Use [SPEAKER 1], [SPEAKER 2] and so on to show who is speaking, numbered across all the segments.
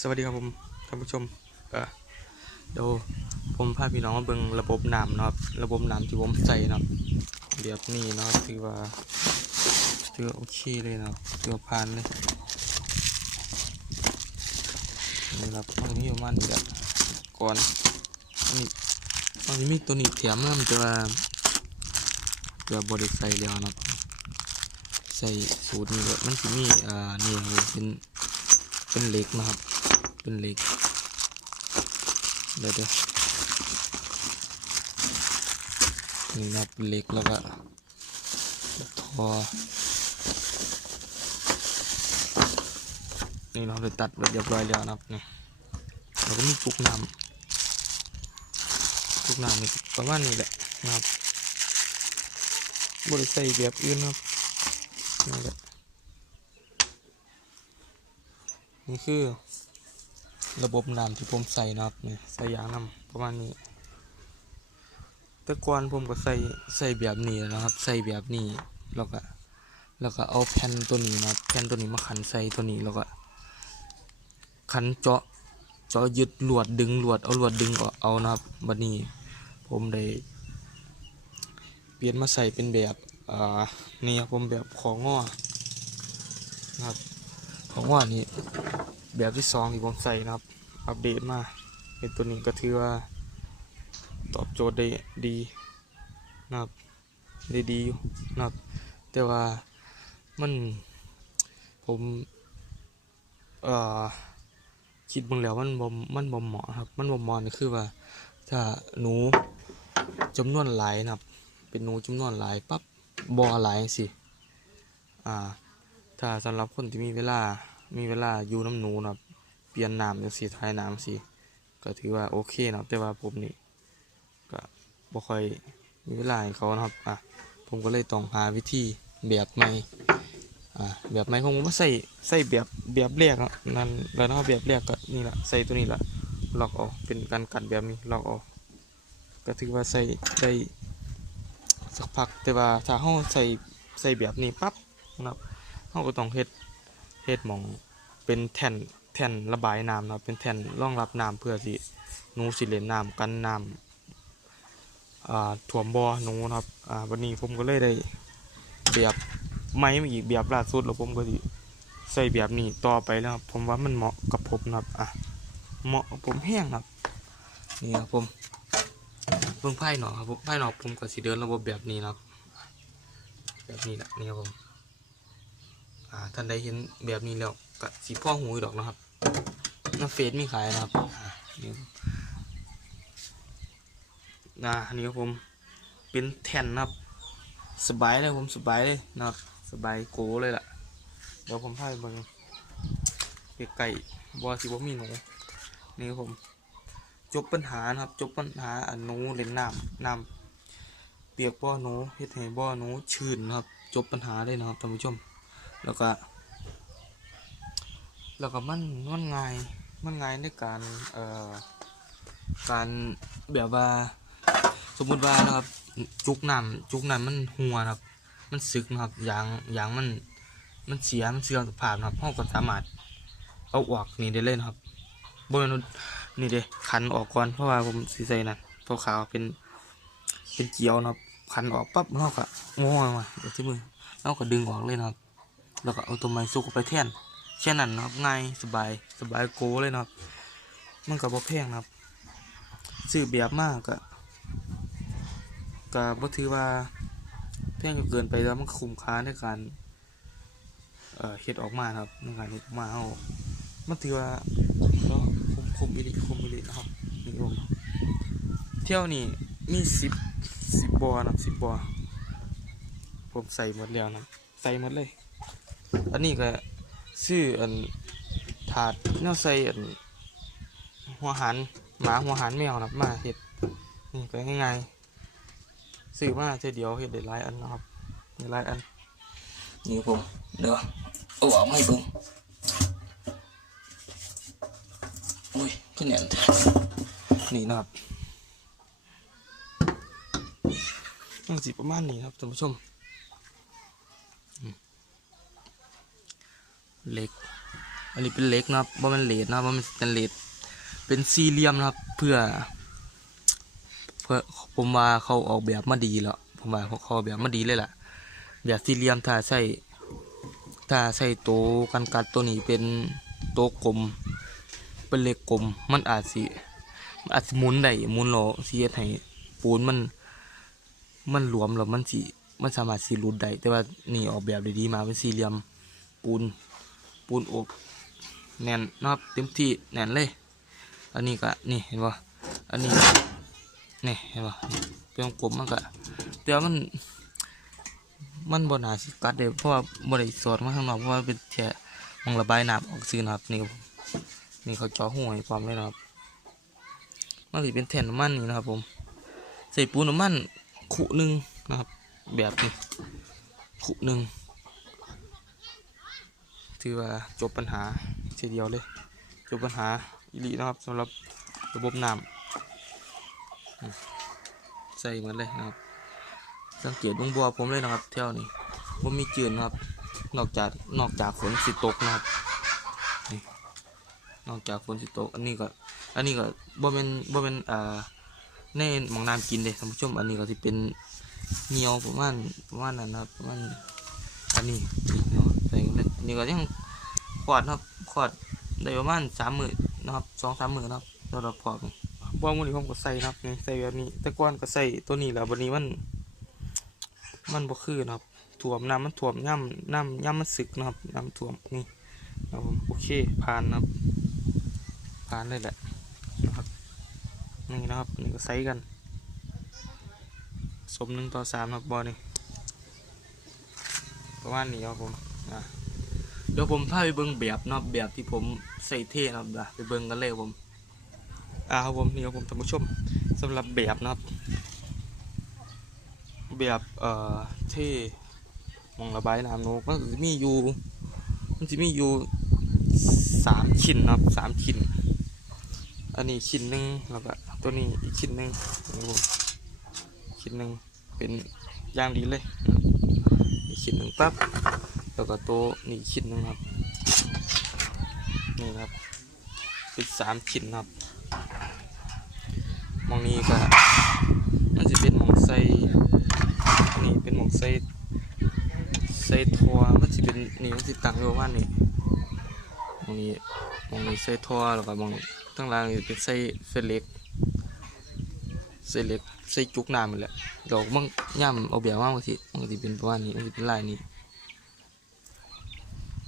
[SPEAKER 1] สวัสดีครับผมท่านผู้ชมเอ่อเดี๋ยวผมพาพี่น้องมาเบิ่งระบบน้ำเนาะครับ ระบบน้ำที่ผมใส่เนาะแบบนี้เนาะถือว่าถือว่าโอเคเลยเนาะถือว่าผ่านเลยนี่ครับมันมีประมาณนี้แหละก่อนนี่มันมีตัวนี้แถมนะมันจะว่าเกือบริใส่แล้วนะใส่สูตรนี้มันจะมีอ่านี่เป็นเป็นเหล็กนะครับ เป็นเหล็กเดี๋ยวเดี๋ยวนี่นับเป็นเหล็กแล้วก็ทอนี่เราได้ตัดเรียบร้อยแล้วนะครับนี่เราก็มีจุกน้ำจุกน้ำนี่ประมาณนี้แหละนะครับบริใส่แบบอื่นนะครับนี่แหละนี่คือ ระบบน้ำที่ผมใส่นะครับเนี่ยใส่ยางน้ำประมาณนี้ แต่ก่อนผมก็ใส่ใส่แบบนี้นะครับ ใส่แบบนี้แล้วก็แล้วก็เอาแผ่นตัวนี้นะแผ่นตัวนี้มาขันใส่ตัวนี้แล้วก็ ขันเจาะเจาะยึดลวดดึงลวดเอาลวดดึงออกเอานะครับบัดนี้ ผมได้เปลี่ยนมาใส่เป็นแบบอ่านี่ครับผมแบบของงอนะครับของงอนี่ แบบที่สองที่ผมใส่นะครับ อัปเดตมาเป็นตัวนี้ก็ถือว่า ตอบโจทย์ได้ดีนะครับได้ดีอยู่นะครับ แต่ว่ามันผมเอ่อคิดบางแล้วมันบ่มันบ่เหมาะครับ มันบ่เหมาะนี่คือว่า ถ้าหนูจำนวนหลายนะครับ เป็นหนูจำนวนหลายปั๊บบ่อหลายสิอ่า ถ้าสำหรับคนที่มีเวลา มีเวลาอยู่น้ำหนูนะครับเปลี่ยนน้ำจังสีท้ายน้ำสิก็ถือว่าโอเคนะครับแต่ว่าผมนี่ก็บ่ค่อยมีเวลาให้เขานะครับอะผมก็เลยต้องหาวิธีแบบใหม่อ่าแบบใหม่ผมก็มาใส่ใส่แบบแบบแรกอะนั่นแล้วเนะแบบแรกก็นี่แหละใส่ตัวนี้แหละล็อกออกเป็นการกัดแบบนี้ล็อกออก ก็ถือว่าใส่ได้สักพักแต่ว่าถ้าเราใส่ใส่แบบนี้ปั๊บนะครับเราก็ต้องเฮ็ด เฮ็ดหมองเป็นแท่นแท่นระบายน้ำนะเป็นแท่นรองรับน้ำเพื่อที่หนูสิเล่นน้ำกันน้ำอ่าถ่วมบ่อหนูนะครับอ่าวันนี้ผมก็เลยได้แบบไม้มาอีกแบบล่าสุดแล้วผมก็สิใส่แบบนี้ต่อไปแล้วครับผมว่ามันเหมาะกับผมนะครับอะเหมาะผมแห้งครับนี่ครับผมเบิ่งไพ่หนอครับผมไพ่หนอผมก็สิเดินระบบแบบนี้นะครับแบบนี้แหละนี่ครับผม ท่านได้เห็นแบบนี้แล้วก็สีพ่อหูดอกนะครับน้ำเฟซมีขายนะครับนี่นะนนี้ครับผมเป็นแท่นนะครับ สบายเลยผมสบายเลยนะครับสบายโกเลยล่ะเดี๋ยวผมพาไปเบิ่งไก่บอสิบ่มีหนูนี่ครับผม จบปัญหานะครับ จบปัญหาอันหนูเล่นน้ำน้ำเปียกบ่อหนูเฮ็ดให้บ่อหนูชื้นนะครับ จบปัญหาเลยนะครับท่านผู้ชม แล้วก็ แล้วก็มันมันง่ายมันง่ายในการเอ่อการแบบว่า สมมุติว่านะครับจุกน้ำจุกน้ำมันหัวนะครับ มันสึกนะครับยางยางมันมันเสียมันเสื่อมสภาพนะครับเราก็สามารถเอาออกนี่ได้เลยนะครับบนนี่เด้ขันออกก่อนเพราะว่าผมสีใส่นั่นพวขาวเป็นเป็นเกียวนะครับขันออกปั๊บเราก็โม้มาเดี๋ยวที่มือเราก็ดึงออกเลยนะครับ แล้วก็เอาตัวไม้สู้กับไปแท่นแค่นั้นนะครับง่ายสบายสบายโกเลยนะครับ มันก็บ่แพงนะครับซื้อแบบมากก็ก็บ่ถือว่าแพงเกินไปแล้วมันคุ้มค่าในการเอ่อเฮ็ดออกมาครับในการเฮ็ดออกมาเฮามันถือว่าเนาะคุ้มคุ้มอีหลีคุ้มอีหลีนะครับนี่ผมเที่ยวนี้มีสิบสิบบอนะสิบบอผมใส่หมดแล้วนะใส่หมดเลย อันนี้ก็ซื้ออันถาดแนวใส่อันหัวหันหมาหัวหันแมวนะครับมาเห็ดนี่ก็ง่ายๆซื้อมาเท่เดียวเห็ดได้หลายอันนะครับได้หลายอันนี่ผมเดี๋ยวเอาออกมาให้เบิ่งอุ้ยขึ้นแหนนนี่นะครับมันสิประมาณนี้ครับท่านผู้ชม เหล็ก อันนี้เป็นเหล็กนะครับว่ามันเลดนะครับว่ามันสแตนเลสเป็นสี่เหลี่ยมนะครับ เพื่อ เพื่อผมว่าเขาออกแบบมาดีแล้วผมว่าเขาออกแบบมาดีเลยล่ะแบบสี่เหลี่ยมถ้าใส่ถ้าใส่โตกันกัดตัวนี้เป็นโตกลม เป็นเหล็กกลม มันอาจสิมันอาจสิหมุนได้หมุนล้อเฮ็ดให้ปูนมันมันหลวมแล้วมันสิมันสามารถสิหลุดได้แต่ว่านี่ออกแบบได้ดีมาเป็นสี่เหลี่ยมปูน ปูนอกแน่นนะครับเต็มที่แน่นเลย อันนี้ก็นี่เห็นป่ะอันนี้นี่เห็นป่ะเป็นวงกลมมันก็แต่ว่ามัน มันบนหาสิกัดเด้เพราะว่าบริสอดมาข้างนอกเพราะว่าเป็นแค่มองระบายน้ำออกซื้อนะครับนี่ครับนี่เขาเจาะหัวให้ความเลยนะครับมันสิเป็นแท่นน้ำมันนี่นะครับผมใส่ปูนน้ำมันขุหนึ่งนะครับ แบบนี้ขุหนึ่ง ถือว่าจบปัญหาทีเดียวเลย จบปัญหาอิลีนะครับสำหรับระบบน้ำใส่เหมือนเลยนะครับ สังเกตดวงบัวผมเลยนะครับ เที่ยวนี้ว่ามีจืดนะครับ นอกจากนอกจากฝนสิตกนะครับนี่นอกจากฝนสิตก อันนี้ก็ อันนี้ก็บ่เป็นบ่เป็นอ่าในหมองน้ำกินเด้ท่านผู้ชม อันนี้ก็สิเป็นเหนียวประมาณประมาณนั้นนะครับประมาณอันนี้ นี่าะใส่กันเลยอันนี้ก็ยังขวดนะครับขวดได้ประมาณสามหมื่นนะครับสองสามหมื่นนะครับสำหรับพอนี่บ่มื้อนี้ผมก็ใส่นะครับนี่ใส่แบบนี้แต่ก่อนก็ใส่ตัวนี้แหล้วบัดนี้มัน มันบ่คือนะครับถ่วมน้ำมันถ่วมย่ำน้ำย่ำมันสึกนะครับน้ำถ่วมนี่นะครับผมโอเคผ่านนะครับผ่านเลยแหละนะครับนี่นะครับนี่ก็ใส่กันสมหนึ่งต่อสามนะครับบอนี่ประมาณนี้ครับผมอะ เดี๋ยวผมพาไปเบิ่งแบบนะแบบที่ผมใส่เท่นะครับเดี๋ยวไปเบิ่งกันเลยผมอ่าครับผมนี่ครับผมท่านผู้ชมสำหรับแบบนะครับ แบบเอ่อที่หมองระบายน้ำนกมันจะมีอยู่มันจะมีอยู่สามชิ้นนะครับสามชิ้น อันนี้ชิ้นหนึ่งแล้วก็ตัวนี้อีกชิ้นหนึ่งนะครับผมชิ้นหนึ่งเป็นย่างดีเลยอีกชิ้นหนึ่งปั๊บ แล้วก็โตัวนี้อีกชิ้นหนึ่งครับนี่ครับเป็นสามชิ้นครับมองนี้ก็มันจะเป็นหมองใสนี่เป็นหมวกใส่ใสทัวมันสิเป็นนี่มันสิตังอยู่ประมานี้หมองนี้มองนี้ใส่ทัวแล้วก็มองทั้งล่างนี่เป็นใส่เส้เล็กใสเล็กใสจุกน้ำมันแหละดอกมันย่ำเอาแบบว่ามันสิมันก็สิเป็นประมาณนี้มันสิเป็นลายนี้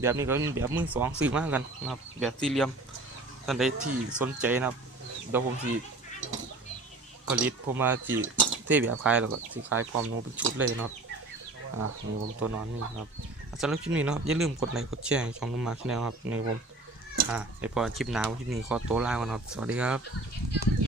[SPEAKER 1] แบบนี้ก็เป็นแบบมือสองซื้อมากันนะครับ แบบสี่เหลี่ยมท่านใดที่สนใจนะครับเดี๋ยวผมสิผลิตผมมาสิเทแบบคลายแล้วก็สีคลายความโน้เป็นชุดเลยนะครับอ่านี่ผมตัวนอนนี่นะครับอะสำหรับคลิปนี้นะครับอย่าลืมกดไลค์กดแชร์ช่องนุ่มมาชแนลครับนี่ผมอ่าในพอคลิปหนาวคลิปนี้ขอตัวลาก่อนครับ สวัสดีครับ